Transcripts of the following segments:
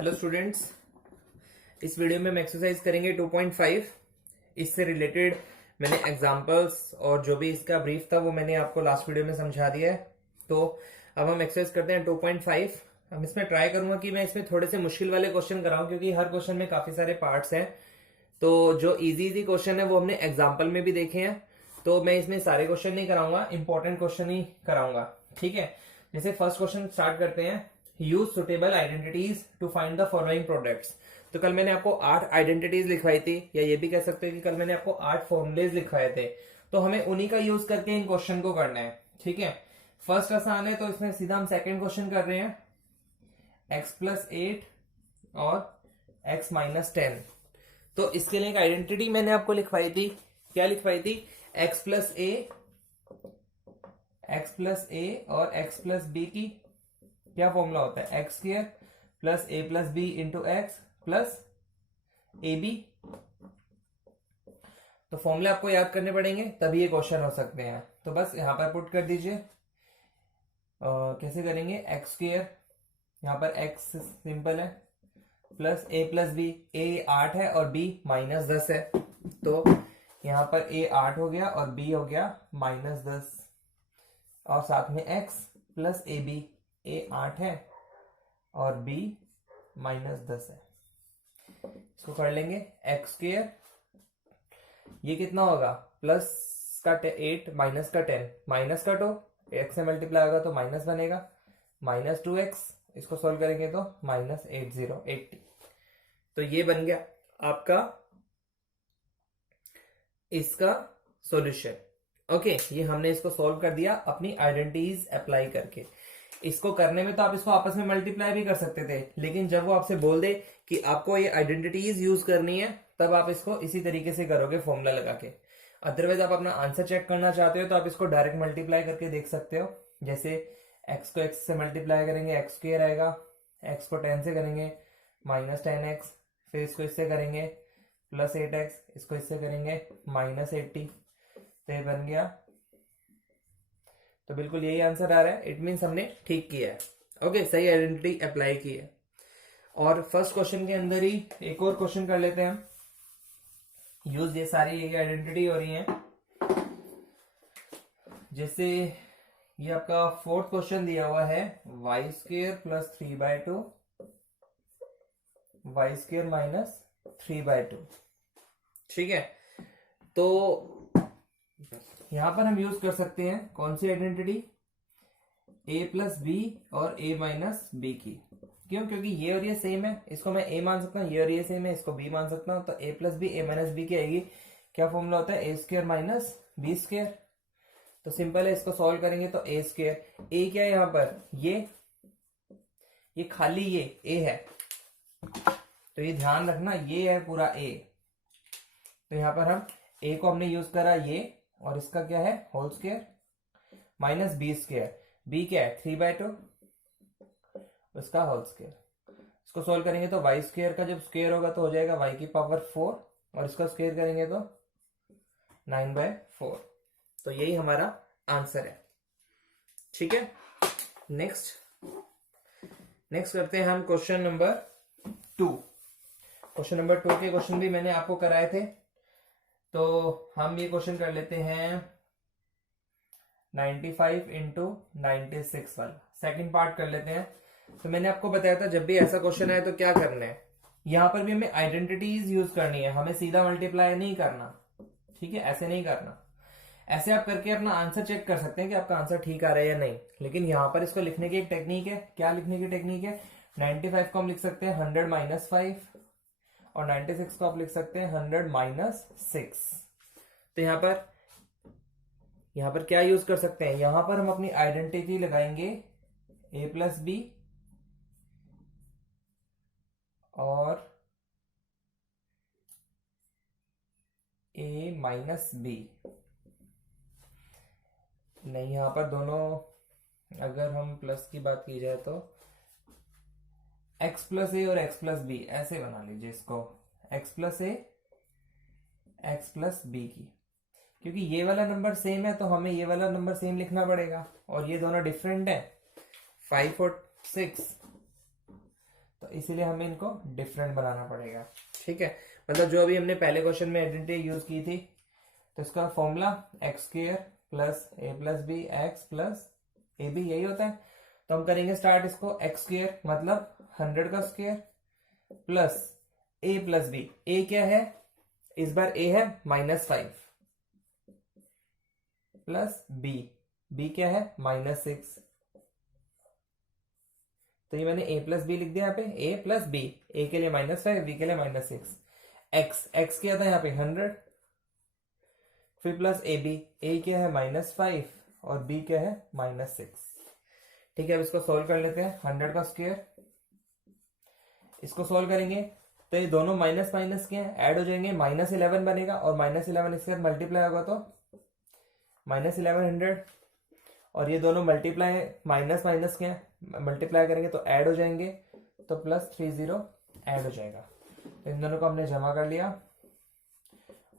Hello students, इस video में हम एक्सरसाइज करेंगे 2.5। इससे रिलेटेड मैंने एग्जांपल्स और जो भी इसका ब्रीफ था वो मैंने आपको लास्ट वीडियो में समझा दिया है। तो अब हम एक्सरसाइज करते हैं 2.5। हम इसमें ट्राई करूंगा कि मैं इसमें थोड़े से मुश्किल वाले क्वेश्चन कराऊं, क्योंकि हर क्वेश्चन में काफी सारे पार्ट्स हैं। तो जो इजी क्वेश्चन है वो हमने एग्जाम्पल में भी देखे हैं, तो मैं इसमें सारे क्वेश्चन नहीं कराऊंगा, इंपॉर्टेंट क्वेश्चन ही कराऊंगा। ठीक है, जैसे फर्स्ट क्वेश्चन स्टार्ट करते हैं। Use suitable identities to find the following products. तो कल मैंने आपको 8 आइडेंटिटीज लिखवाई थी, या ये भी कह सकते हो कि कल मैंने आपको 8 फॉर्मुलेज लिखवाए थे। तो हमें उन्हीं का यूज करके इन क्वेश्चन को करना है। ठीक है, फर्स्ट आसान है, तो इसमें सीधा हम सेकंड क्वेश्चन कर रहे हैं। x+8 और x-10। तो इसके लिए एक आइडेंटिटी मैंने आपको लिखवाई थी। क्या लिखवाई थी? x+a और x+b की क्या फॉर्मूला होता है? x² plus a+b into x plus ab। तो फॉर्मूले आपको याद करने पड़ेंगे, तभी ये क्वेश्चन हो सकते हैं। तो बस यहां पर पुट कर दीजिए। कैसे करेंगे? x², यहां पर x सिंपल है, प्लस a+b। a 8 है और b -10 है, तो यहां पर a 8 हो गया और b हो गया -10, और साथ में x प्लस ab। a 8 है और b -10 है। इसको कर लेंगे x², ये कितना होगा? प्लस का 8 माइनस का 10, माइनस का 2 x से मल्टीप्लाई होगा तो माइनस बनेगा, -2x। इसको सॉल्व करेंगे तो -80। तो ये बन गया आपका इसका सॉल्यूशन। ओके, ये हमने इसको सॉल्व कर दिया अपनी आइडेंटिटीज अप्लाई करके। इसको करने में तो आप इसको आपस में मल्टीप्लाई भी कर सकते थे, लेकिन जब वो आपसे बोल दे कि आपको ये आइडेंटिटीज यूज करनी है, तब आप इसको इसी तरीके से करोगे फॉर्मूला लगा के। अदरवाइज आप अपना आंसर चेक करना चाहते हो तो आप इसको डायरेक्ट मल्टीप्लाई करके देख सकते हो। जैसे x को x से मल्टीप्लाई करेंगे x² आएगा, x को 10 से करेंगे -10x, फिर इसको इससे करेंगे +8x, इसको इससे करेंगे -80। तो ये बन गया। तो बिल्कुल यही आंसर आ रहा है। इट मीन्स हमने ठीक किया है। ओके, सही आइडेंटिटी अप्लाई की है। और फर्स्ट क्वेश्चन के अंदर ही एक और क्वेश्चन कर लेते हैं हम। यूज ये सारी यही आइडेंटिटी हो रही है। जैसे ये आपका फोर्थ क्वेश्चन दिया हुआ है, y² प्लस 3/2 y² -3/2। ठीक है, तो यहां पर हम यूज कर सकते हैं कौन सी आइडेंटिटी? a+b और a-b की। क्यों? क्योंकि ये और ये सेम है, इसको मैं a मान सकता हूँ, ये और ये सेम है, इसको b मान सकता हूँ। तो a+b a-b की आएगी। क्या फॉर्मूला होता है? a² -b²। तो सिंपल है, इसको सॉल्व करेंगे तो a²। a क्या है यहाँ पर? ये खाली ये a है, तो ये ध्यान रखना, ये है पूरा a। तो यहां पर हम a को हमने यूज करा ये, और इसका क्या है? Whole square minus b²। b क्या है? 3/2, उसका होल स्क्वायर। इसको सोल्व करेंगे तो y² का जब स्क्वायर होगा तो हो जाएगा y⁴, और इसका स्क्वायर करेंगे तो 9/4। तो यही हमारा आंसर है। ठीक है, नेक्स्ट करते हैं हम क्वेश्चन नंबर 2। क्वेश्चन नंबर 2 के क्वेश्चन भी मैंने आपको कराए थे, तो हम ये क्वेश्चन कर लेते हैं 95 इंटू 96 वाला। सेकंड पार्ट कर लेते हैं। तो मैंने आपको बताया था जब भी ऐसा क्वेश्चन आए तो क्या करना है, यहां पर भी हमें आइडेंटिटीज यूज करनी है, हमें सीधा मल्टीप्लाई नहीं करना। ठीक है, ऐसे नहीं करना। ऐसे आप करके अपना आंसर चेक कर सकते हैं कि आपका आंसर ठीक आ रहा है या नहीं, लेकिन यहां पर इसको लिखने की एक टेक्निक है। क्या लिखने की टेक्निक है? 95 को हम लिख सकते हैं 100 - 5, और 96 को आप लिख सकते हैं 100 - 6। तो यहां पर क्या यूज कर सकते हैं? यहां पर हम अपनी आइडेंटिटी लगाएंगे a+b और a-b। नहीं, यहां पर दोनों, अगर हम प्लस की बात की जाए तो x+a और x+b ऐसे बना लीजिए इसको, x+a x+b की। क्योंकि ये वाला नंबर सेम है तो हमें ये वाला नंबर सेम लिखना पड़ेगा, और ये दोनों डिफरेंट है 5 और 6। तो इसीलिए हमें इनको डिफरेंट बनाना पड़ेगा। ठीक है, मतलब जो अभी हमने पहले क्वेश्चन में आइडेंटिटी यूज की थी, तो इसका formula x square plus a plus b x plus a b, यही होता है। तो हम करेंगे स्टार्ट इसको, एक्स स्क्वायर मतलब 100 का square plus a plus B. ए क्या है, इस बार ए है -5 प्लस बी, बी क्या है -6। तो ये मैंने a प्लस बी लिख दिया यहाँ पे, a प्लस बी, a के लिए -5, b के लिए -6। x क्या था यहाँ पे 100, फिर प्लस ए बी, a क्या है -5 और b क्या है -6। ठीक है, अब इसको सोल्व कर लेते हैं। 100 का स्क्वायर, इसको सोल्व करेंगे तो ये दोनों माइनस माइनस के हैं, ऐड हो जाएंगे, -11 बनेगा और -11 इसके साथ मल्टीप्लाई होगा तो -1100, और ये दोनों मल्टीप्लाई माइनस माइनस के हैं, मल्टीप्लाई करेंगे तो ऐड हो जाएंगे, तो +30 ऐड हो जाएगा। तो इन दोनों को हमने जमा कर लिया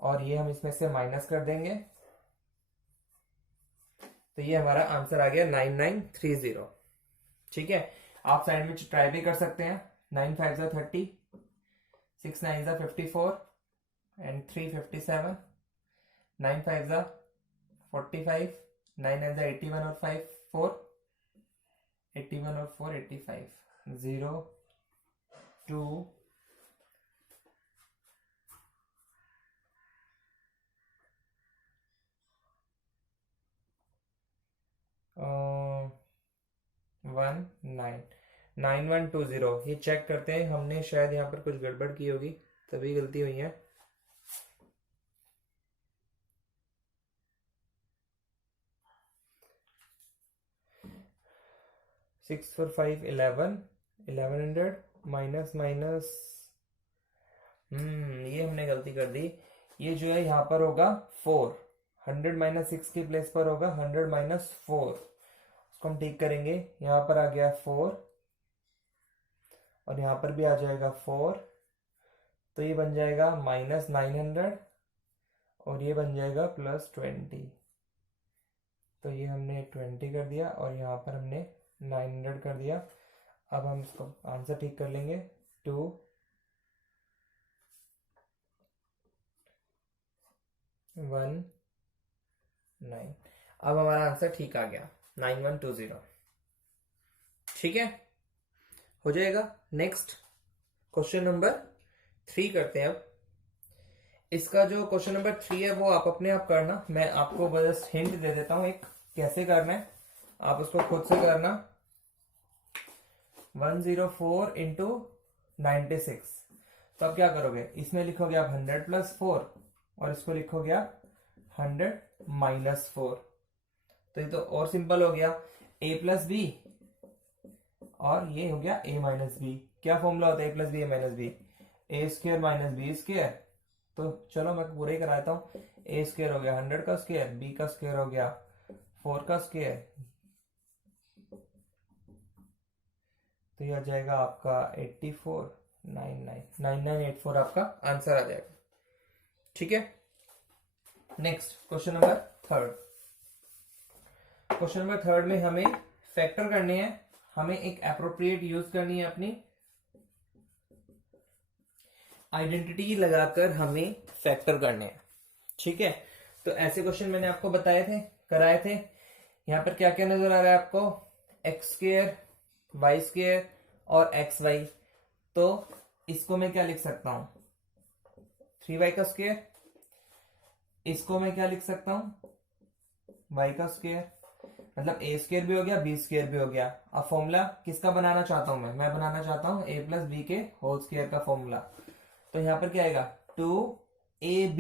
और ये हम इसमें से माइनस कर देंगे, तो ये हमारा आंसर आ गया 9930। ठीक है, आप साइड में ट्राई भी कर सकते हैं। 9 5 30, 6 9 54 एंड 3 57, 9 5 45, 9 9 81 और 5 4, 81 और 4 85, 0 2 1 9 9120। ये चेक करते हैं, हमने शायद यहाँ पर कुछ गड़बड़ की होगी तभी गलती हुई है। Six four five 1100 minus minus, ये हमने गलती कर दी। ये जो है यहाँ पर होगा 4, 100 -6 की प्लेस पर होगा 100 -4, उसको हम ठीक करेंगे। यहाँ पर आ गया 4 और यहाँ पर भी आ जाएगा 4, तो ये बन जाएगा -900 और ये बन जाएगा +20। तो ये हमने 20 कर दिया और यहाँ पर हमने 900 कर दिया। अब हम इसको आंसर ठीक कर लेंगे, 2 1 9। अब हमारा आंसर ठीक आ गया 9120। ठीक है, हो जाएगा। नेक्स्ट क्वेश्चन नंबर 3 करते हैं। अब इसका जो क्वेश्चन नंबर 3 है वो आप अपने आप करना, मैं आपको बस हिंट दे देता हूं एक कैसे करना है, आप उसको खुद से करना। 104 इंटू 96, तो आप क्या करोगे, इसमें लिखोगे आप 100 + 4 और इसको लिखोगे आप 100 - 4। तो ये तो और सिंपल हो गया, a + b और ये हो गया a - b। क्या फॉर्मूला होता है a + b a - b, a² - b²। तो चलो मैं पूरा ही कराता हूँ। a² हो गया 100 का स्क्वायर, b का स्क्वायर हो गया 4 का स्क्वायर, तो ये आ जाएगा आपका 9984 आपका आंसर आ जाएगा। ठीक है, next question number 3। Question number 3 में हमें फैक्टर करने हैं, हमें एक एप्रोप्रिएट यूज करनी है, अपनी आइडेंटिटी लगाकर हमें फैक्टर करने हैं। ठीक है, तो ऐसे क्वेश्चन मैंने आपको बताए थे, कराए थे। यहां पर क्या क्या नजर आ रहा है आपको, x² y² और xy। तो इसको मैं क्या लिख सकता हूं, 3y का स्क्वायर। इसको मैं क्या लिख सकता हूं, y का स्क्वायर, मतलब a² भी हो गया b² भी हो गया। अब फॉर्मूला किसका बनाना चाहता हूं मैं बनाना चाहता हूं a + b के होल स्क्वायर का फॉर्मूला। तो यहां पर क्या आएगा, 2ab,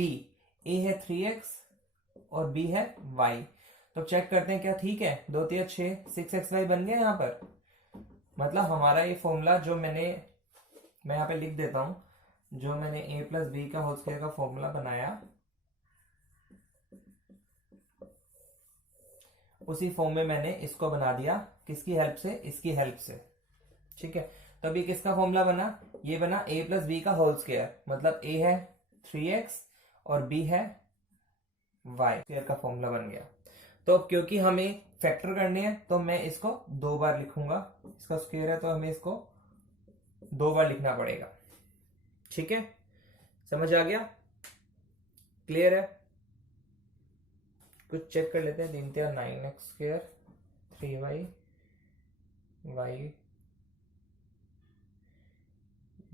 a है 3x और b है y। तो चेक करते हैं क्या ठीक है, 2 3 6 6xy बन गया यहाँ पर। मतलब हमारा ये फॉर्मूला जो मैं यहाँ पे लिख देता हूं, जो मैंने a + b का होल स्क्वायर का फॉर्मूला बनाया, उसी फॉर्म में मैंने इसको बना दिया। किसकी हेल्प से, इसकी हेल्प से। ठीक है, तो अभी किसका फॉर्मूला बना, ये बना a + b का होल स्क्वायर, मतलब a है 3x और b है y स्क्वायर का फॉर्मूला बन गया। तो क्योंकि हमें फैक्टर करनी है तो मैं इसको 2 बार लिखूंगा, इसका स्क्वायर है तो हमें इसको 2 बार लिखना पड़ेगा। ठीक है, समझ आ गया? क्लियर है? कुछ चेक कर लेते हैं। 3 9x स्क्वायर 3y y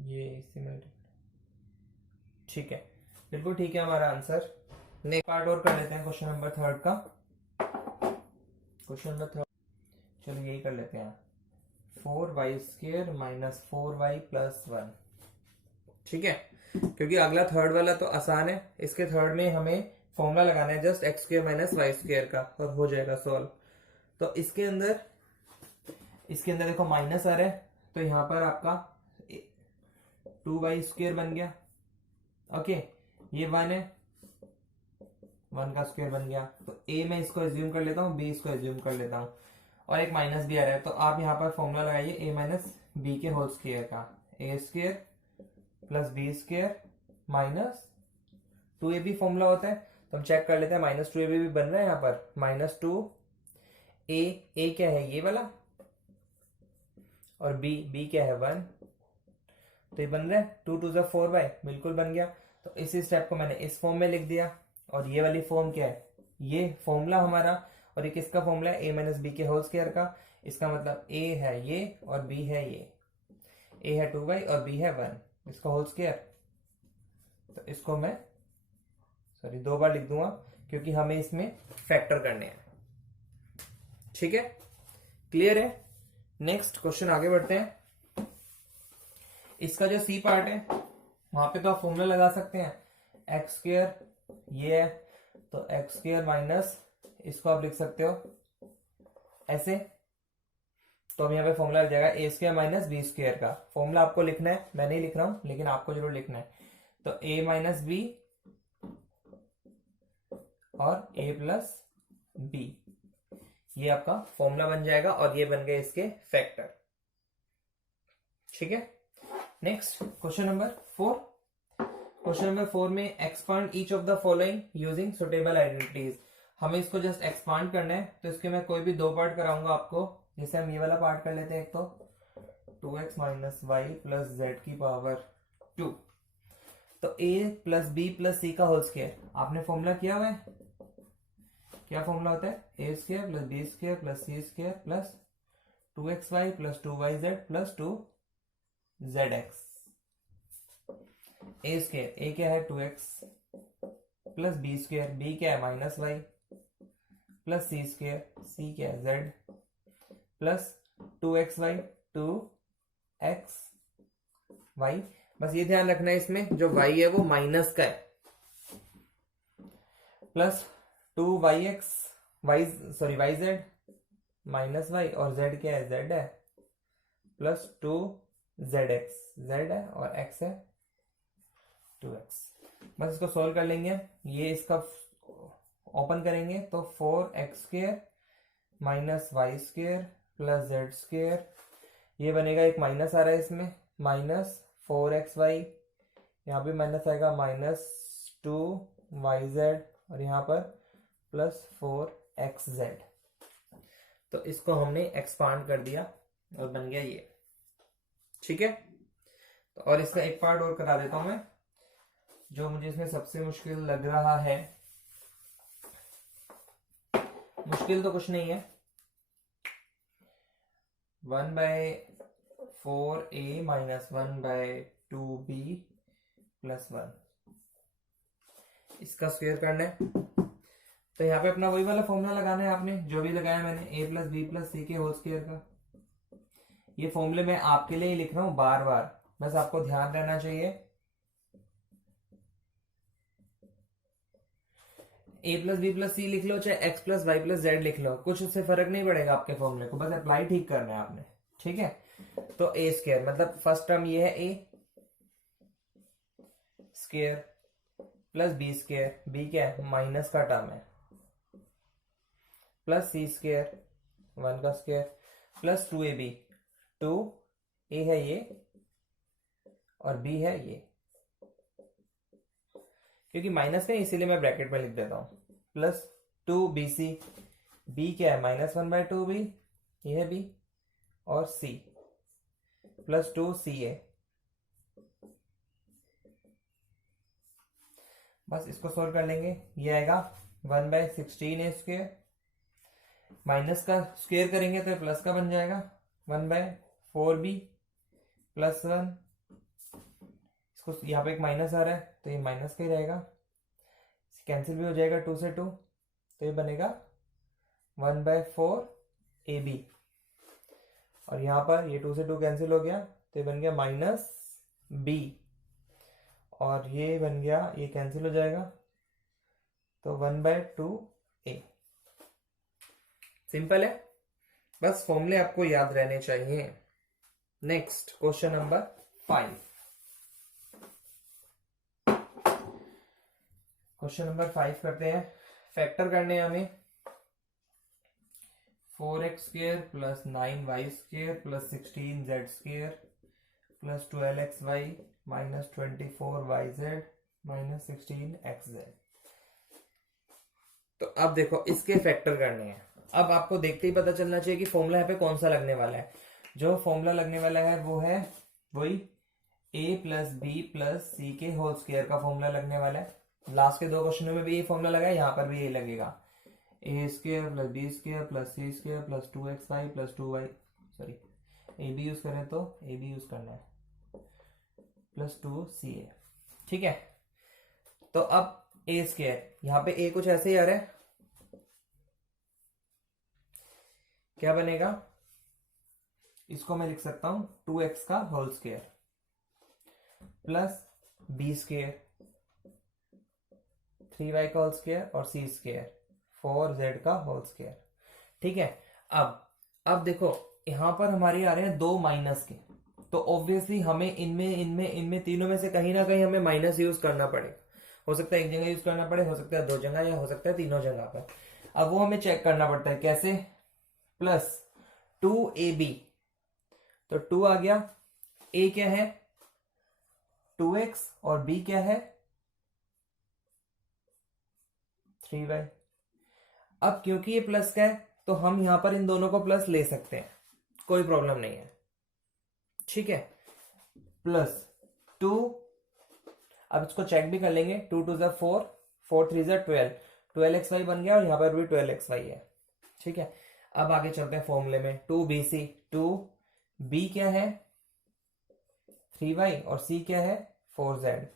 ये इसी में। ठीक है, बिल्कुल ठीक है हमारा आंसर। नेक्स्ट पार्ट और कर लेते हैं, क्वेश्चन नंबर 3 का। क्वेश्चन नंबर 3 चलो यही कर लेते हैं। 4y square minus 4y plus 1। ठीक है, क्योंकि अगला थर्ड वाला तो आसान है। इसके थर्ड में हमें फॉर्मूला लगाना है just x square minus y square का, और हो जाएगा सॉल्व। तो इसके अंदर देखो माइनस आ रहा है, तो यहाँ पर आपका 2y स्क्वायर बन गया। ओके, ये 1 है, 1 का स्क्वायर बन गया। तो a मैं इसको एज्यूम कर लेता हूँ, b इसको एज्यूम कर लेता हूँ, और एक माइनस भी आ रहा है। तो आप यहाँ पर फॉर्मूला लगाइए a माइनस बी के होल स्क्वायर का। a square plus B square minus 2ab formula होता है, तो हम चेक कर लेते हैं। माइनस 2ab भी बन रहा है यहाँ पर। माइनस 2a क्या है ये वाला, और b क्या है 1, तो ये बन रहा है 2 2 4y, बिल्कुल बन गया। तो इसी स्टेप को मैंने इस फॉर्म में लिख दिया, और ये वाली फॉर्म क्या है, ये फॉर्मूला हमारा, और ये किसका फॉर्मूला है, a माइनस बी के होल स्क्वायर का। इसका मतलब a है ये और b है ये, a है 2y और b है 1, इसका होल स्क्वायर। तो इसको मैं 2 बार लिख दूंगा, क्योंकि हमें इसमें फैक्टर करने हैं। ठीक है, क्लियर है? नेक्स्ट क्वेश्चन आगे बढ़ते हैं। इसका जो सी पार्ट है वहां पे तो आप फॉर्मूला लगा सकते हैं। एक्स स्क्वायर ये है, तो एक्स स्क्वायर माइनस इसको आप लिख सकते हो ऐसे। तो अब यहाँ पे फॉर्मूला लग जाएगा ए स्क्वायर माइनस बी स्क्वायर का। फॉर्मूला आपको लिखना है, मैं नहीं लिख रहा हूं, लेकिन आपको जरूर लिखना है। तो a माइनस बी और a प्लस बी, ये आपका फॉर्मूला बन जाएगा, और ये बन गए इसके फैक्टर। ठीक है, next question number 4। Question number 4 में expand each of the following using suitable identities. हमें इसको जस्ट एक्सपांड करना है, तो इसके मैं कोई भी 2 पार्ट कराऊंगा आपको। जैसे हम ये वाला पार्ट कर लेते हैं, एक तो 2x minus Y plus z की पावर 2। तो a plus b plus c का होल स्क्वायर आपने फॉर्मूला किया हुआ है। क्या फॉर्मूला होता है, A square plus B square plus C square plus 2xy plus 2yz plus 2zx। A square, A क्या है 2x plus B square, B क्या है minus Y plus C square, C क्या है z प्लस 2xy 2xy। बस ये ध्यान रखना है, इसमें जो y है वो माइनस का है, plus 2yx yz minus y, और z क्या है z है, प्लस 2zx, z है और x है 2x। बस इसको सोल्व कर लेंगे। ये इसका ओपन करेंगे तो 4x square minus y square plus z square, ये बनेगा, एक माइनस आ रहा है इसमें, माइनस 4xy, यहाँ पे माइनस आएगा माइनस 2yz, और यहाँ पर प्लस 4xz। तो इसको हमने एक्सपांड कर दिया और बन गया ये। ठीक है, तो और इसका एक पार्ट और करा देता हूं मैं, जो मुझे इसमें सबसे मुश्किल लग रहा है। मुश्किल तो कुछ नहीं है, 1/4a माइनस 1/2b प्लस 1, इसका स्क्वायर करना है। तो यहाँ पे अपना वही वाला फॉर्मूला लगाना है, आपने जो भी लगाया मैंने, a प्लस बी प्लस सी के होल स्क्वायर का। ये फॉर्मूले मैं आपके लिए ही लिख रहा हूं बार बार, बस आपको ध्यान रहना चाहिए। a plus b plus c लिख लो, चाहे x plus y plus z लिख लो, कुछ उससे फर्क नहीं पड़ेगा आपके फॉर्मूले को, बस अप्लाई ठीक करना है आपने। ठीक है, तो a स्क्वायर मतलब फर्स्ट टर्म ये है a square plus B square, B क्या है माइनस का टर्म है, प्लस सी स्क्वायर 1 का स्क्वायर प्लस 2ab, 2a है ये और b है ये, क्योंकि माइनस में इसीलिए मैं ब्रैकेट में लिख देता हूं, प्लस 2bc, b क्या है माइनस 1/2b, ये है b, और c प्लस 2CA। बस इसको सोल्व कर लेंगे, ये आएगा 1/16A²। माइनस का स्क्वायर करेंगे तो प्लस का बन जाएगा 1/4B प्लस 1। इसको यहाँ पे एक माइनस आ रहा है तो ये माइनस का ही रहेगा, कैंसिल भी हो जाएगा 2 से 2, तो ये बनेगा 1/4AB। और यहाँ पर ये 2 से 2 कैंसिल हो गया तो ये बन गया -B, और ये बन गया, ये कैंसिल हो जाएगा तो 1/2A। सिंपल है, बस फॉर्मूले आपको याद रहने चाहिए। Next question number 5। Question number 5 करते हैं। फैक्टर करने हैं हमें 4x² plus 9y² plus 16z² plus 12xy minus 24yz minus 16xz। तो अब देखो इसके फैक्टर करने हैं। अब आपको देखते ही पता चलना चाहिए कि फॉर्मूला यहाँ पे कौन सा लगने वाला है। जो फॉर्मूला लगने वाला है वो है वही a प्लस बी प्लस सी के होल स्क्वायर का फॉर्मूला लगने वाला है। लास्ट के 2 क्वेश्चनों में भी ये फॉर्मूला लगा है, यहाँ पर भी यही लगेगा। a² plus b² plus c² plus 2xy plus 2y, sorry A B use करें तो ए बी यूज करना है, प्लस 2ca। ठीक है, तो अब a², यहाँ पे a कुछ ऐसे ही आ रहा है, क्या बनेगा, इसको मैं लिख सकता हूं 2x का whole square plus b², 3y का होल स्क्वायर और c² 4z का होल स्क्वायर। ठीक है, अब देखो यहां पर हमारे आ रहे हैं 2 माइनस के, तो ऑब्वियसली हमें इनमें तीनों में से कहीं ना कहीं हमें माइनस यूज करना पड़ेगा। हो सकता है एक जगह यूज करना पड़े, हो सकता है 2 जगह, या हो सकता है तीनों जगह पर। अब वो हमें चेक करना पड़ता है कैसे, प्लस 2ab, तो 2 आ गया, a क्या है 2x और b क्या है 3y। अब क्योंकि ये प्लस का है तो हम यहां पर इन दोनों को प्लस ले सकते हैं, कोई प्रॉब्लम नहीं है। ठीक है, प्लस 2, अब इसको चेक भी कर लेंगे, 2 2 ज़ा 4, 4 3 ज़ा 12, 12xy बन गया और यहां पर भी 12xy है। ठीक है, अब आगे चलते हैं फॉर्मूले में। 2bc, 2b क्या है 3y और c क्या है 4z।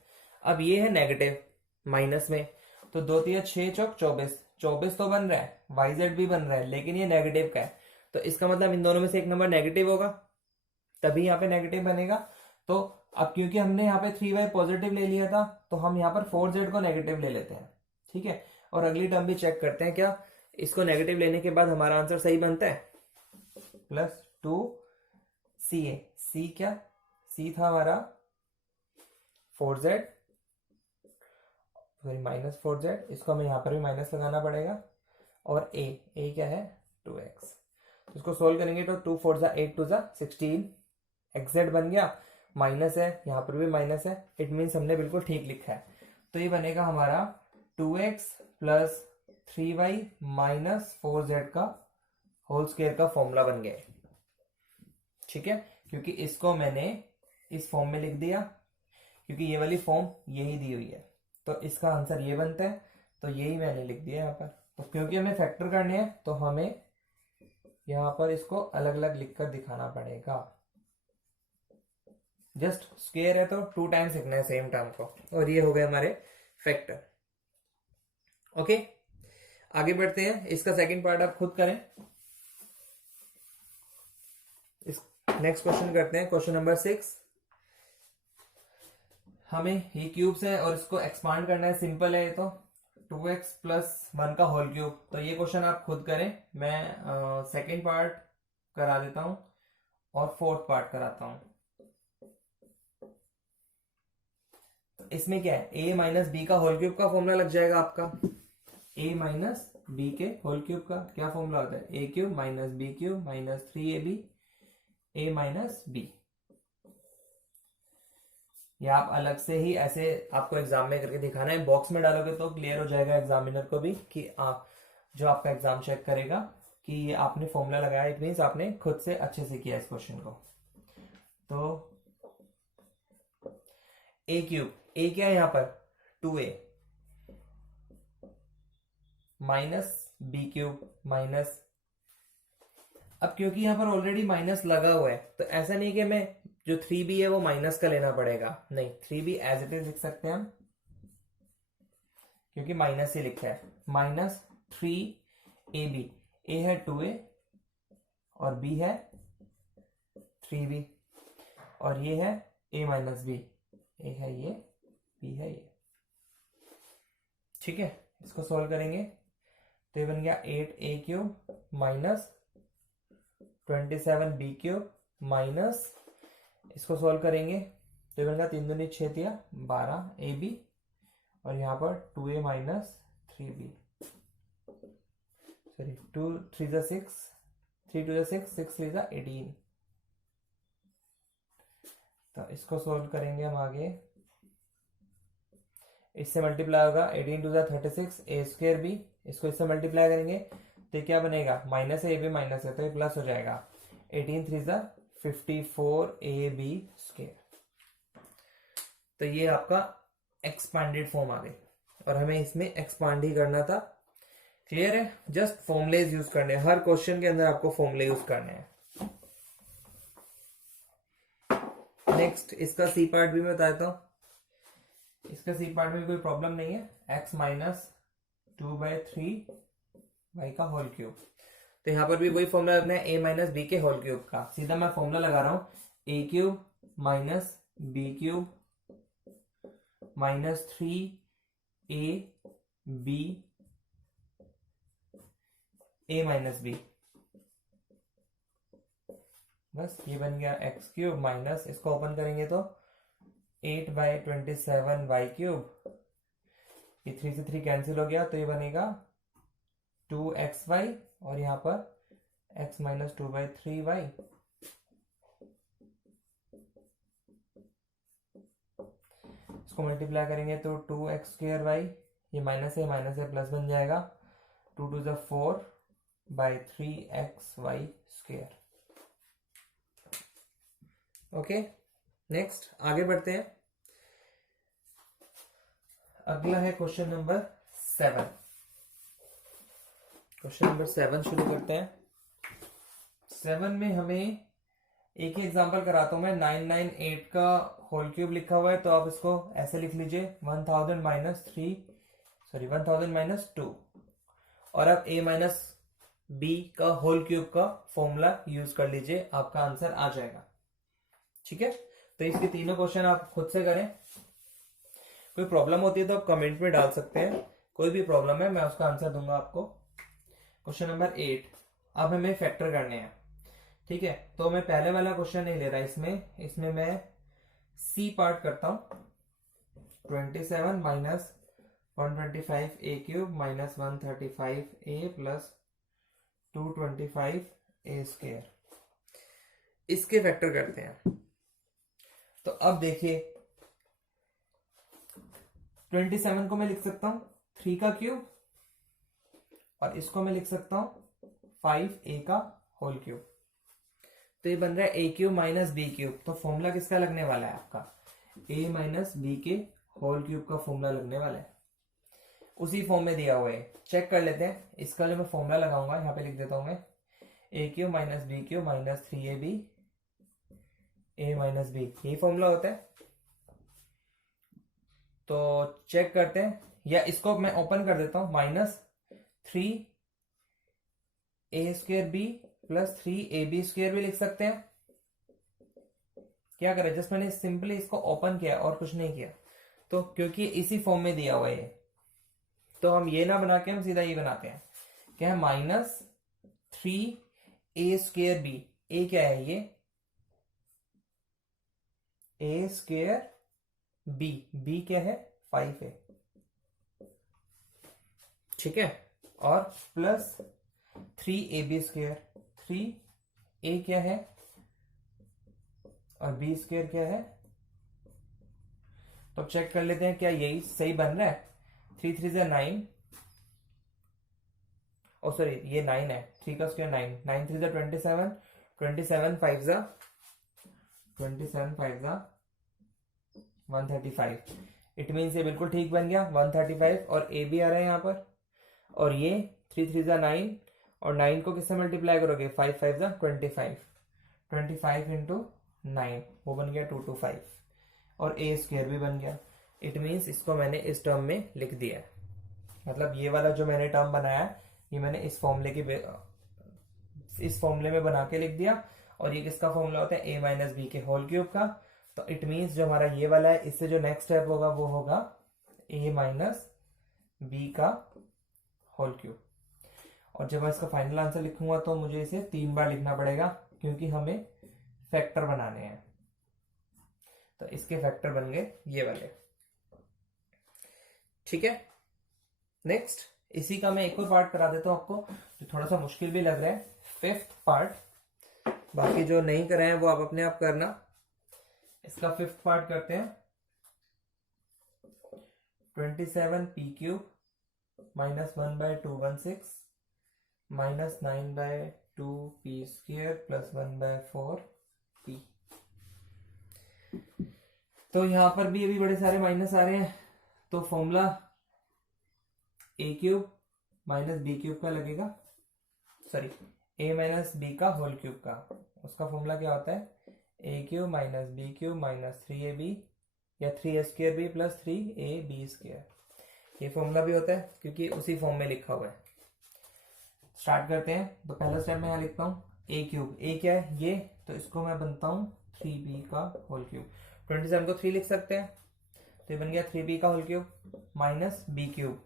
अब ये है नेगेटिव माइनस में, तो 2 3 6 चौक 24, 24 तो बन रहा है, yz भी बन रहा है, लेकिन ये नेगेटिव का है, तो इसका मतलब इन दोनों में से एक नंबर नेगेटिव होगा, तभी यहाँ पे नेगेटिव बनेगा। तो अब क्योंकि हमने यहाँ पे 3y पॉजिटिव ले लिया था तो हम यहाँ पर 4z को नेगेटिव ले लेते हैं। ठीक है, और अगली टर्म भी चेक करते हैं, क्या इसको नेगेटिव लेने के बाद हमारा आंसर सही बनता है, प्लस 2ca, c क्या, c था हमारा 4z, सॉरी माइनस 4z, इसको हमें यहाँ पर भी माइनस लगाना पड़ेगा, और a क्या है 2x। तो इसको सोल्व करेंगे तो 2 4 ज़ा 8 2 ज़ा 16 xz बन गया, माइनस है यहाँ पर भी माइनस है, इट मीन्स हमने बिल्कुल ठीक लिखा है। तो ये बनेगा हमारा 2x plus 3y minus 4z का होल स्क्वायर का फॉर्मूला बन गया। ठीक है, क्योंकि इसको मैंने इस फॉर्म में लिख दिया, क्योंकि ये वाली फॉर्म यही दी हुई है, तो इसका आंसर ये बनता है, तो यही मैंने लिख दिया यहाँ पर। तो क्योंकि हमें फैक्टर करने हैं तो हमें यहाँ पर इसको अलग अलग लिखकर दिखाना पड़ेगा। जस्ट स्क्वायर है तो 2 टाइम्स लिखना है सेम टर्म को, और ये हो गए हमारे फैक्टर। ओके, आगे बढ़ते हैं, इसका सेकंड पार्ट आप खुद करें। इस नेक्स्ट क्वेश्चन करते हैं, क्वेश्चन नंबर 6। हमें ये क्यूब्स है और इसको एक्सपांड करना है, सिंपल है ये तो, 2x प्लस 1 का होल क्यूब। तो ये क्वेश्चन आप खुद करें, मैं सेकंड पार्ट करा देता हूं और फोर्थ पार्ट कराता हूं। तो इसमें क्या है, a माइनस बी का होल क्यूब का फॉर्मूला लग जाएगा आपका, a माइनस बी के होल क्यूब का क्या फॉर्मूला होता है, a cube minus B cube minus 3ab a minus b. या आप अलग से ही ऐसे आपको एग्जाम में करके दिखाना है, बॉक्स में डालोगे तो क्लियर हो जाएगा एग्जामिनर को भी कि आप जो आपका एग्जाम चेक करेगा कि ये आपने फॉर्मूला लगाया, इट मीन्स आपने खुद से अच्छे से किया इस क्वेश्चन को। तो ए क्यूब, ए क्या है यहाँ पर 2a minus B cube minus, अब क्योंकि यहां पर ऑलरेडी माइनस लगा हुआ है तो ऐसा नहीं कि मैं जो 3b है वो माइनस का लेना पड़ेगा, नहीं 3b एज इट इज लिख सकते हैं हम, क्योंकि माइनस ही लिखा है, माइनस 3ab, ए है 2a और b है 3b और ये है a माइनस बी, ए है ये, b है ये। ठीक है, इसको सॉल्व करेंगे तो ये बन गया 8a cube minus 27b cube minus, इसको सॉल्व करेंगे तो ये बन गया 3 दूनी 6 दिया 12ab और यहाँ पर 2a माइनस 3b, सॉरी 2 3 6, 3 2 6, 6 3 18। तो इसको सॉल्व करेंगे हम आगे, इससे मल्टीप्लाई होगा 18 2 36 ए स्क्वायर बी, इसको इससे मल्टीप्लाई करेंगे तो ये क्या बनेगा, माइनस है, ए भी माइनस है तो ये प्लस हो जाएगा, 18 3 54 ए बी स्क्वायर। तो ये आपका एक्सपांडेड फॉर्म आ गई और हमें इसमें एक्सपांड ही करना था। क्लियर है, जस्ट फॉर्मुलेज यूज करने हैं, हर क्वेश्चन के अंदर आपको फॉर्मुले यूज करने हैं। नेक्स्ट इसका सी पार्ट भी मैं बताता हूं, इसका सी पार्ट में कोई प्रॉब्लम नहीं है, x माइनस 2/3 y का होल क्यूब, तो यहां पर भी वही फॉर्मूला रखना है, a माइनस बी के होल क्यूब का, सीधा मैं फॉर्मूला लगा रहा हूं, a cube minus B cube minus 3ab a minus b, बस ये बन गया एक्स क्यूब माइनस, इसको ओपन करेंगे तो 8/27 वाई क्यूब, ये 3 से 3 कैंसिल हो गया तो ये बनेगा 2xy और यहाँ पर x माइनस 2/3y, इसको मल्टीप्लाई करेंगे तो 2x स्क्वायर वाई, ये माइनस है प्लस बन जाएगा, 2 2 4/3xy स्क्वायर। ओके, नेक्स्ट आगे बढ़ते हैं, अगला है क्वेश्चन नंबर 7। क्वेश्चन नंबर 7 शुरू करते हैं। 7 में हमें एक ही एग्जांपल कराता हूं मैं, 998 का होल क्यूब लिखा हुआ है तो आप इसको ऐसे लिख लीजिए 1000 माइनस 2 और अब a माइनस बी का होल क्यूब का फॉर्मूला यूज कर लीजिए, आपका आंसर आ जाएगा। ठीक है, तो इसके तीनों क्वेश्चन आप खुद से करें, कोई प्रॉब्लम होती है तो आप कमेंट में डाल सकते हैं, कोई भी प्रॉब्लम है मैं उसका आंसर दूंगा आपको। क्वेश्चन नंबर 8, अब हमें फैक्टर करने हैं। ठीक है, तो मैं पहले वाला क्वेश्चन नहीं ले रहा, इसमें मैं सी पार्ट करता हूं, 27 माइनस 125 ए क्यूब माइनस 135 ए प्लस 225 ए स्क्वायर, इसके फैक्टर करते हैं। तो अब देखिए 27 को मैं लिख सकता हूं 3 का क्यूब और इसको मैं लिख सकता हूं 5a का होल क्यूब, तो ये बन रहा है a cube minus B cube. तो फॉर्मूला किसका लगने वाला है, आपका a माइनस बी के होल क्यूब का फॉर्मूला लगने वाला है, उसी फॉर्म में दिया हुआ है। चेक कर लेते हैं, इसका जो मैं फॉर्मूला लगाऊंगा यहाँ पे लिख देता हूं मैं, a cube minus B cube minus 3ab a minus b, यही फॉर्मूला होता है। तो चेक करते हैं, या इसको मैं ओपन कर देता हूं, minus 3a square B plus 3ab square भी लिख सकते हैं। क्या करें, जस्ट मैंने सिंपली इसको ओपन किया और कुछ नहीं किया, तो क्योंकि इसी फॉर्म में दिया हुआ है तो हम ये ना बना के हम सीधा ये बनाते हैं, क्या है माइनस 3a स्क्वायर बी, ए क्या है ये a स्क्वायर बी क्या है 5 है, ठीक है, और प्लस 3ab स्क्वायर, 3a क्या है और b स्क्वायर क्या है। तो चेक कर लेते हैं क्या यही सही बन रहा है, 3 3 जा 9, ओ सॉरी ये 9 है, 3 का स्क्वायर 9, 9 3 जा 27, 27 5 जा 27 5 135। इट मीन्स ये बिल्कुल ठीक बन गया 135, और ए भी आ रहा है यहाँ पर, और ये 3 3 9, और 9 को किससे मल्टीप्लाई करोगे 5 5 25, 25 इंटू 9 वो बन गया 225, और ए स्क्वायर भी बन गया। इट मीन्स इसको मैंने इस टर्म में लिख दिया है, मतलब ये वाला जो मैंने टर्म बनाया है ये मैंने इस फॉर्मूले में बना के लिख दिया, और ये किसका फॉर्मूला होता है, ए माइनस बी के होल क्यूब का। तो इट मीन्स जो हमारा ये वाला है, इससे जो नेक्स्ट स्टेप होगा वो होगा ए माइनस बी का होल क्यूब। और जब मैं इसका फाइनल आंसर लिखूंगा तो मुझे इसे 3 बार लिखना पड़ेगा, क्योंकि हमें फैक्टर बनाने हैं। तो इसके फैक्टर बन गए ये वाले। ठीक है, नेक्स्ट इसी का मैं एक और पार्ट करा देता हूं आपको, जो थोड़ा सा मुश्किल भी लग रहा है, 5th पार्ट। बाकी जो नहीं करे हैं वो आप अपने आप करना। इसका 5th पार्ट करते हैं। 27 P cube minus 1/216 minus 9/2 P square plus 1/4 P. तो यहां पर भी अभी बड़े सारे माइनस आ रहे हैं, तो formula A cube minus B cube का लगेगा, सॉरी ए माइनस बी का होल क्यूब का। उसका फॉर्मूला क्या होता है, A cube minus B cube minus 3ab या 3a square B plus 3ab square. ये फॉर्मूला भी होता है क्योंकि उसी फॉर्म में लिखा हुआ है। स्टार्ट करते हैं। तो पहला स्टेप मैं यहाँ लिखता हूँ ए क्यूब, ए क्या है ये, तो इसको मैं बनता हूँ 3b का होल क्यूब। 27 को 3 लिख सकते हैं, तो ये बन गया 3b का whole cube minus B cube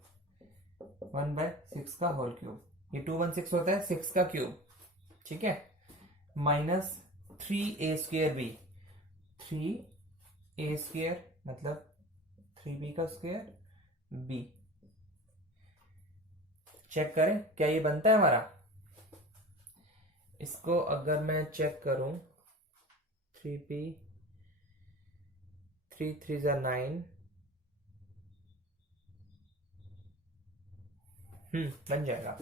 1/6 का होल क्यूब। ये 216 होता है 6 का क्यूब, ठीक है, minus 3a square B, 3a square मतलब 3b का स्क्वायर b। चेक करें क्या ये बनता है हमारा। इसको अगर मैं चेक करूं 3b 3 3 9, बन जाएगा।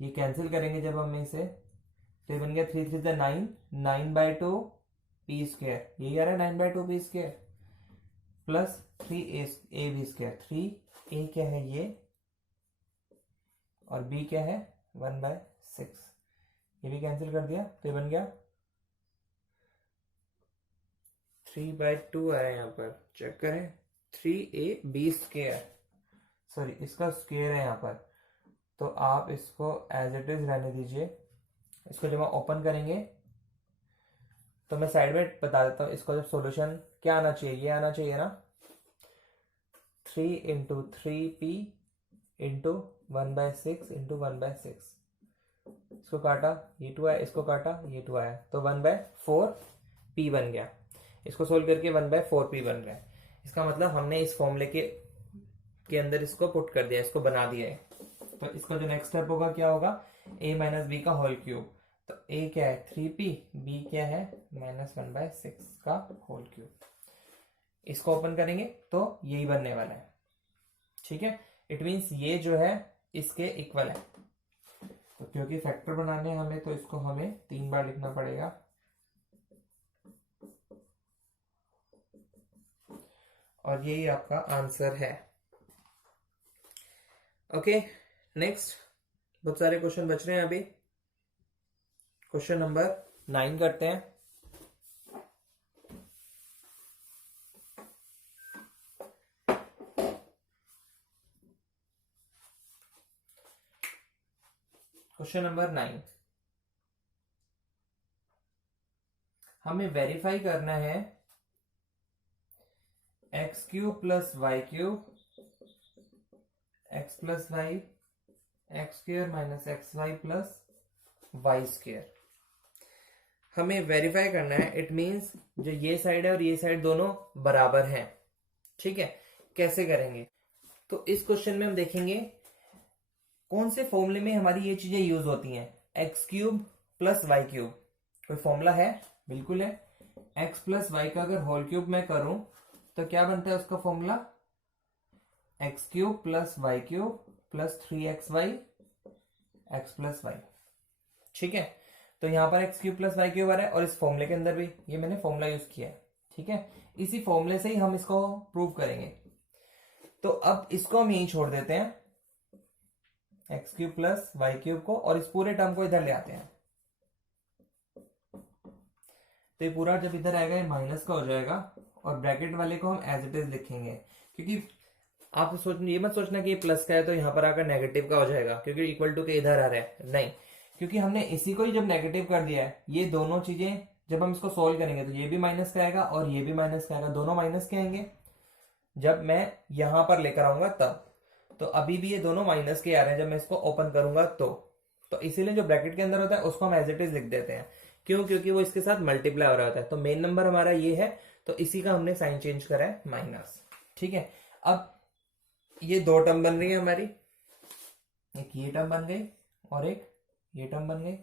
ये कैंसिल करेंगे जब हम इसे, तो ये बन गया 3 3 9, 9/2 पी स्क्वायर, यही आ रहा है 9/2 P square plus 3a square. 3a क्या है ये, और b क्या है 1/6, ये भी कैंसिल कर दिया, तो ये बन गया 3/2 आ रहा है यहाँ पर, चेक करें 3ab स्क्वायर, सॉरी इसका स्क्वायर है यहाँ पर, तो आप इसको एज इट इज रहने दीजिए। इसको जब हम ओपन करेंगे तो मैं साइड में बता देता हूँ इसको, जब सॉल्यूशन क्या आना चाहिए, ये आना चाहिए ना 3 इंटू 3p इंटू 1/6 इंटू 1/6। इसको काटा ये 2 आया, इसको काटा ये 2 आया, तो 1/4p बन गया। इसको सोल्व करके 1/4p बन रहा है। इसका मतलब हमने इस फॉर्मूले के अंदर इसको पुट कर दिया, इसको बना दिया है। तो इसका जो नेक्स्ट स्टेप होगा क्या होगा, a माइनस बी का होल क्यूब। तो a क्या है 3p, b क्या है माइनस 1/6 का होल क्यूब। इसको ओपन करेंगे तो यही बनने वाला है, ठीक है। इट मीन्स ये जो है इसके इक्वल है। तो क्योंकि फैक्टर बनाने हैं हमें, तो इसको हमें 3 बार लिखना पड़ेगा। और यही आपका आंसर है। ओके, नेक्स्ट बहुत सारे क्वेश्चन बच रहे हैं अभी। क्वेश्चन नंबर 9 करते हैं। क्वेश्चन नंबर 9, हमें वेरीफाई करना है x cube plus Y cube x plus y x square minus x y plus Y square. हमें वेरीफाई करना है। इट मीन्स जो ये साइड है और ये साइड दोनों बराबर हैं, ठीक है। कैसे करेंगे, तो इस क्वेश्चन में हम देखेंगे कौन से फॉर्मूले में हमारी ये चीजें यूज होती हैं। X cube plus Y cube, कोई फॉर्मूला है, बिल्कुल है। एक्स प्लस वाई का अगर होल क्यूब मैं करूं तो क्या बनता है उसका formula, X cube plus Y cube plus 3xy X plus Y, ठीक है। तो यहाँ पर X cube plus Y cube आ रहा है और इस फॉर्मूले के अंदर भी ये मैंने फॉर्मूला यूज किया है, ठीक है। इसी फॉर्मूले से ही हम इसको प्रूव करेंगे। तो अब इसको हम यहीं छोड़ देते हैं, x cube plus Y cube को, और इस पूरे टर्म को इधर ले आते हैं। तो ये पूरा जब इधर आएगा ये माइनस का हो जाएगा और ब्रैकेट वाले को हम एज इट इज लिखेंगे, क्योंकि आप ये मत सोचना कि ये प्लस का है तो यहाँ पर आकर नेगेटिव का हो जाएगा क्योंकि इक्वल टू के इधर आ रहा है, नहीं, क्योंकि हमने इसी को ही जब नेगेटिव कर दिया है, ये दोनों चीजें जब हम इसको सोल्व करेंगे तो ये भी माइनस का आएगा और ये भी माइनस का आएगा, दोनों माइनस के आएंगे जब मैं यहां पर लेकर आऊंगा तब। तो अभी भी ये दोनों माइनस के आ रहे हैं जब मैं इसको ओपन करूंगा तो इसीलिए जो ब्रैकेट के अंदर होता है उसको हम एज इट इज लिख देते हैं। क्यों? क्योंकि वो इसके साथ मल्टीप्लाई हो रहा होता है। तो मेन नंबर हमारा ये है तो इसी का हमने साइन चेंज करा है माइनस, ठीक है। अब ये दो टर्म बन रही है हमारी, एक ये टर्म बन गई और एक ये टर्म बन गई।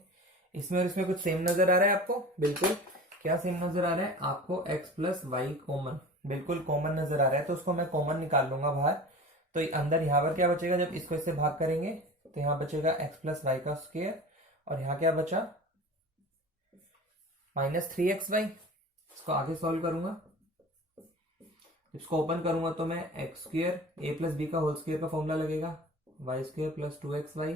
इसमें और इसमें कुछ सेम नजर आ रहा है आपको? बिल्कुल। क्या सेम नजर आ रहा है आपको? एक्स प्लस वाई कॉमन, बिल्कुल कॉमन नजर आ रहा है। तो उसको मैं कॉमन निकाल लूंगा बाहर। तो अंदर यहाँ पर क्या बचेगा? जब इसको इससे भाग करेंगे तो यहाँ बचेगा एक्स प्लस वाई का स्क्वायर और यहाँ क्या बचा? Minus 3xy। इसको आगे सॉल्व करूंगा, इसको ओपन करूंगा तो मैं x square a plus b का होल स्क्वायर का फॉर्मूला लगेगा, y square plus 2xy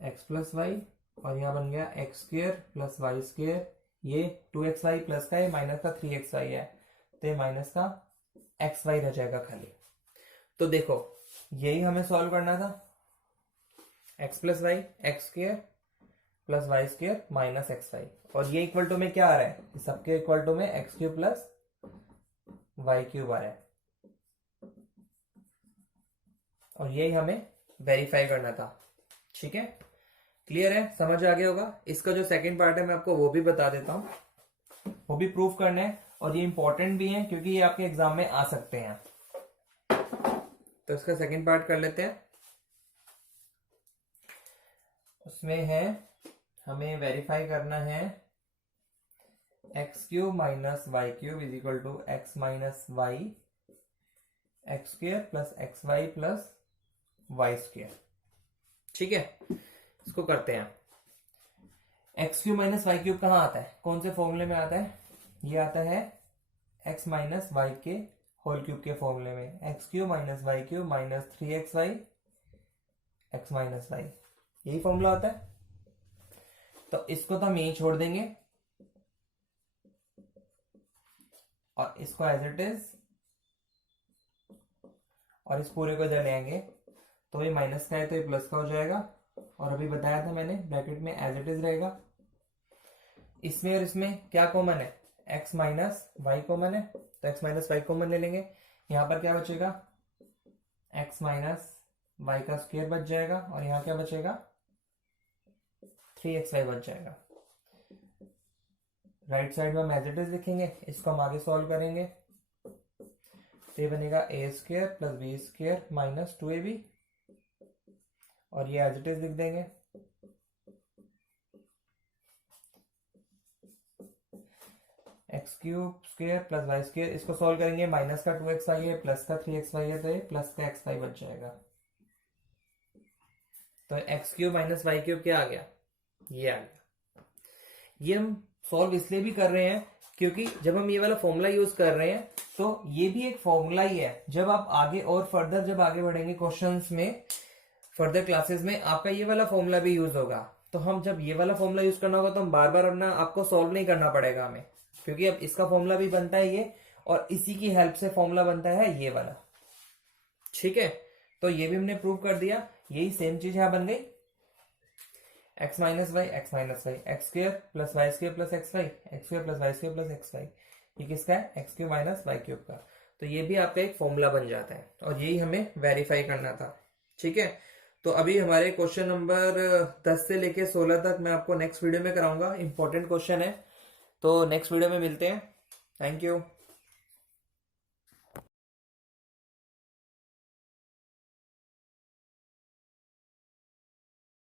x plus y, और यहाँ बन गया x square plus Y square. ये 2xy प्लस का, ये माइनस का 3xy है तो ये माइनस का xy रह जाएगा खाली। तो देखो यही हमें सॉल्व करना था, x plus y x square plus Y square minus xy, और ये इक्वल टू में क्या आ रहा है? सबके इक्वल टू में x cube plus Y cube आ रहा है, और यही हमें वेरीफाई करना था, ठीक है। क्लियर है? समझ आ गया होगा। इसका जो सेकंड पार्ट है मैं आपको वो भी बता देता हूं, वो भी प्रूफ करना है और ये इंपॉर्टेंट भी है क्योंकि ये आपके एग्जाम में आ सकते हैं। तो इसका सेकंड पार्ट कर लेते हैं। उसमें है हमें वेरीफाई करना है x cube minus y cube is equal to x minus y x square plus x y plus Y square, ठीक है। इसको करते हैं। X cube minus y cube कहाँ आता है? कौन से फॉर्मूले में आता है? ये आता है एक्स माइनस वाई के होल क्यूब के फॉर्मूले में, x cube minus y cube minus 3xy x minus y, यही फॉर्मूला आता है। तो इसको तो हम यही छोड़ देंगे और इसको एज इट इज, और इस पूरे को इधर ले आएंगे तो ये माइनस का है तो ये प्लस का हो जाएगा, और अभी बताया था मैंने ब्रैकेट में एज इट इज रहेगा। इसमें और इसमें क्या कॉमन है? x माइनस वाई कॉमन है तो x माइनस वाई कॉमन ले लेंगे। यहां पर क्या बचेगा? x माइनस वाई का स्क्वायर बच जाएगा और यहाँ क्या बचेगा? 3xy बच जाएगा। राइट साइड में हम एज इट इज लिखेंगे, इसको हम आगे सॉल्व करेंगे तो ये बनेगा A square plus B square minus 2ab, और ये एज इट इज लिख देंगे। X cube square plus Y square, इसको सॉल्व करेंगे, माइनस का 2xy है प्लस का 3xy है तो ये प्लस का xy बच जाएगा। तो x cube minus y cube क्या आ गया? ये आ गया। ये हम सॉल्व इसलिए भी कर रहे हैं क्योंकि जब हम ये वाला फॉर्मूला यूज कर रहे हैं तो ये भी एक फॉर्मूला ही है। जब आप आगे और फर्दर जब आगे बढ़ेंगे क्वेश्चंस में, फर्दर क्लासेस में, आपका ये वाला फॉर्मूला भी यूज होगा। तो हम जब ये वाला फॉर्मूला यूज करना होगा तो हम बार बार अपना आपको सॉल्व नहीं करना पड़ेगा हमें, क्योंकि अब इसका फॉर्मूला भी बनता है ये, और इसी की हेल्प से फॉर्मूला बनता है ये वाला, ठीक है। तो ये भी हमने प्रूव कर दिया। यही सेम चीज यहां बन गई, x minus y x minus y x square plus Y square plus x y x square plus Y square plus x y, ये किसका है? X cube minus y cube का। तो ये भी आपका एक फॉर्मूला बन जाता है और यही हमें वेरीफाई करना था, ठीक है। तो अभी हमारे क्वेश्चन नंबर 10 से लेके 16 तक मैं आपको नेक्स्ट वीडियो में कराऊंगा। इंपॉर्टेंट क्वेश्चन है, तो नेक्स्ट वीडियो में मिलते हैं। Thank you.